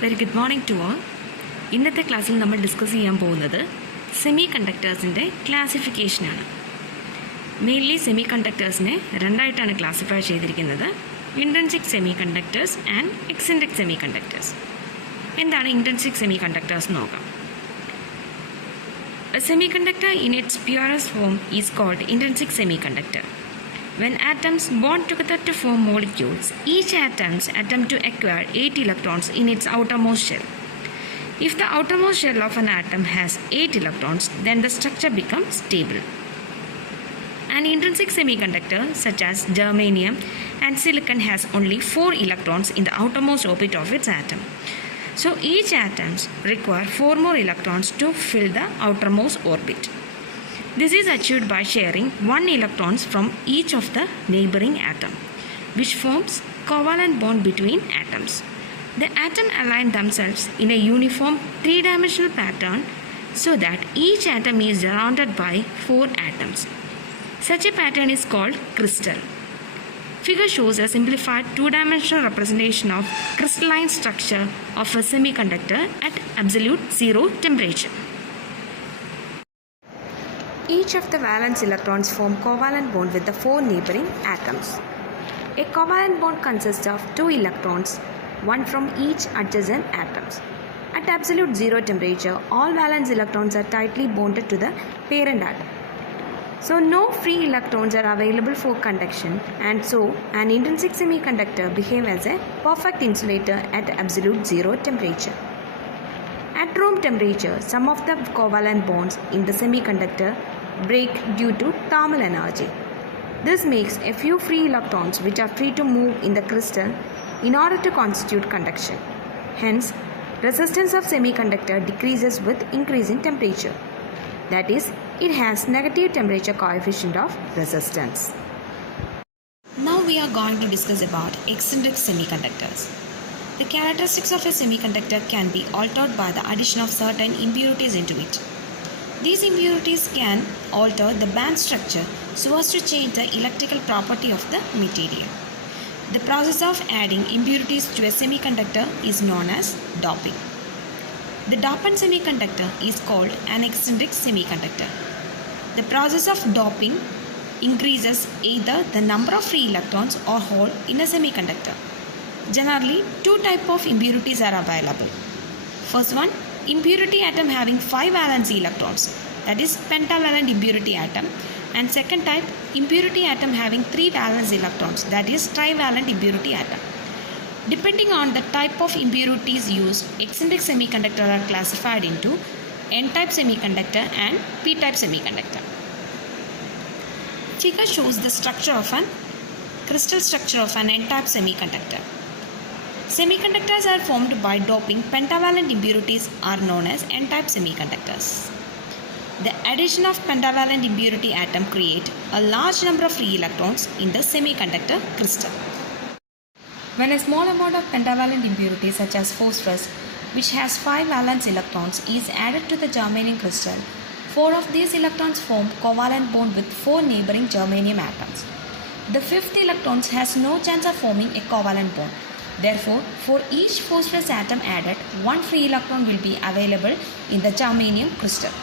Very good morning to all. ഇന്നത്തെ ക്ലാസ്സിൽ നമ്മൾ ഡിസ്കസ് ചെയ്യാൻ പോകുന്നത് സെമി കണ്ടക്ടേഴ്സിൻ്റെ ക്ലാസിഫിക്കേഷനാണ്. മെയിൻലി സെമി കണ്ടക്ടേഴ്സിനെ രണ്ടായിട്ടാണ് ക്ലാസിഫൈ ചെയ്തിരിക്കുന്നത്, intrinsic semi conductors and eccentric semi conductors. എന്താണ് ഇൻട്രിൻസിക് സെമി കണ്ടക്ടേഴ്സ് നോക്കാം. A semiconductor in its purest form is called intrinsic semiconductor. When atoms bond together to form molecules, each atom attempts to acquire 8 electrons in its outermost shell. If the outermost shell of an atom has 8 electrons, then the structure becomes stable. An intrinsic semiconductor such as germanium and silicon has only 4 electrons in the outermost orbit of its atom. So each atom requires 4 more electrons to fill the outermost orbit. This is achieved by sharing 1 electrons from each of the neighboring atom, which forms covalent bond between atoms. The atoms align themselves in a uniform 3-dimensional pattern so that each atom is surrounded by 4 atoms. Such a pattern is called crystal. Figure shows a simplified 2-dimensional representation of crystalline structure of a semiconductor at absolute zero temperature. Each of the valence electrons form covalent bond with the 4 neighboring atoms. A covalent bond consists of 2 electrons, one from each adjacent atoms. At absolute zero temperature, all valence electrons are tightly bonded to the parent atom. So no free electrons are available for conduction, and so an intrinsic semiconductor behaves as a perfect insulator at absolute zero temperature. At room temperature, some of the covalent bonds in the semiconductor break due to thermal energy. This makes a few free electrons which are free to move in the crystal in order to constitute conduction. Hence, resistance of semiconductor decreases with increase in temperature. That is, it has negative temperature coefficient of resistance. Now we are going to discuss about eccentric semiconductors. The characteristics of a semiconductor can be altered by the addition of certain impurities into it. These impurities can alter the band structure so as to change the electrical property of the material. The process of adding impurities to a semiconductor is known as doping. The dopant semiconductor is called an eccentric semiconductor. The process of doping increases either the number of free electrons or hole in a semiconductor. Generally, 2 types of impurities are available. First one, impurity atom having 5 valence electrons, that is pentavalent impurity atom, and second type, impurity atom having 3 valence electrons, that is trivalent impurity atom. Depending on the type of impurities used, eccentric semiconductors are classified into N-type semiconductor and P-type semiconductor. Figure shows the structure of an crystal structure of an N-type semiconductor. Semiconductors are formed by doping pentavalent impurities are known as N-type semiconductors. The addition of pentavalent impurity atom create a large number of free electrons in the semiconductor crystal. When a small amount of pentavalent impurity such as phosphorus, which has 5 valence electrons, is added to the germanium crystal, 4 of these electrons form covalent bond with 4 neighboring germanium atoms. The 5th electron has no chance of forming a covalent bond. Therefore, for each phosphorus atom added, 1 free electron will be available in the germanium crystal.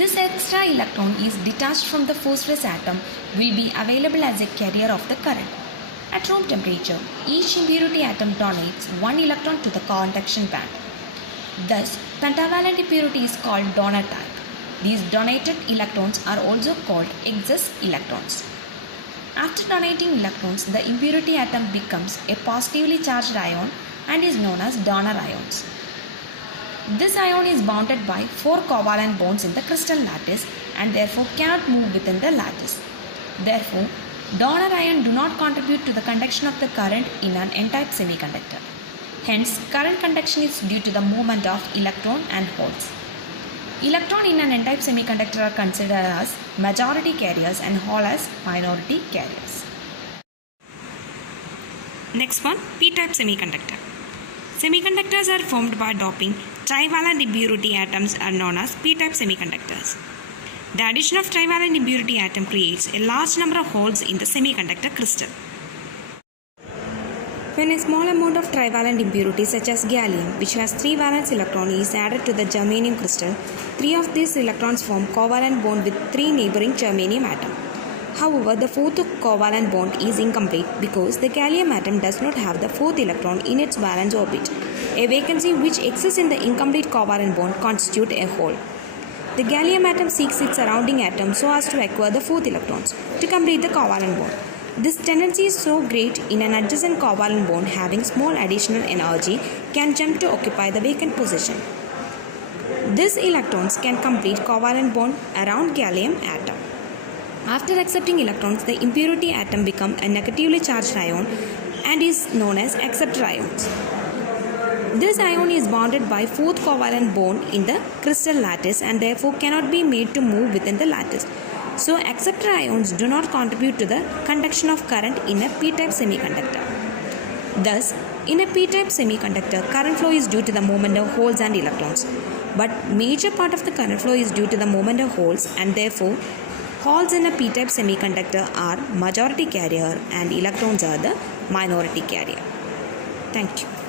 This extra electron is detached from the phosphorus atom will be available as a carrier of the current. At room temperature, each impurity atom donates 1 electron to the conduction band. Thus, pentavalent impurity is called donor type. These donated electrons are also called excess electrons. After donating electrons, the impurity atom becomes a positively charged ion and is known as donor ions. This ion is bounded by 4 covalent bonds in the crystal lattice and therefore cannot move within the lattice. Therefore, donor ion do not contribute to the conduction of the current in an N-type semiconductor. Hence, current conduction is due to the movement of electron and holes. Electron in an N-type semiconductor are considered as majority carriers and hole as minority carriers. Next one, P-type semiconductor. Semiconductors are formed by doping trivalent impurity atoms are known as P-type semiconductors. The addition of trivalent impurity atom creates a large number of holes in the semiconductor crystal. When a small amount of trivalent impurity such as gallium, which has 3 valence electrons, is added to the germanium crystal, 3 of these electrons form covalent bond with 3 neighboring germanium atoms. However, the fourth covalent bond is incomplete because the gallium atom does not have the fourth electron in its valence orbit. A vacancy which exists in the incomplete covalent bond constitutes a hole. The gallium atom seeks its surrounding atom so as to acquire the fourth electrons to complete the covalent bond. This tendency is so great in an adjacent covalent bond having small additional energy can jump to occupy the vacant position. These electrons can complete covalent bond around gallium atom. After accepting electrons, the impurity atom becomes a negatively charged ion and is known as acceptor ions. This ion is bounded by fourth covalent bond in the crystal lattice and therefore cannot be made to move within the lattice. So, acceptor ions do not contribute to the conduction of current in a p-type semiconductor. Thus, in a p-type semiconductor, current flow is due to the movement of holes and electrons. But major part of the current flow is due to the movement of holes, and therefore, holes in a p-type semiconductor are majority carrier and electrons are the minority carrier. Thank you.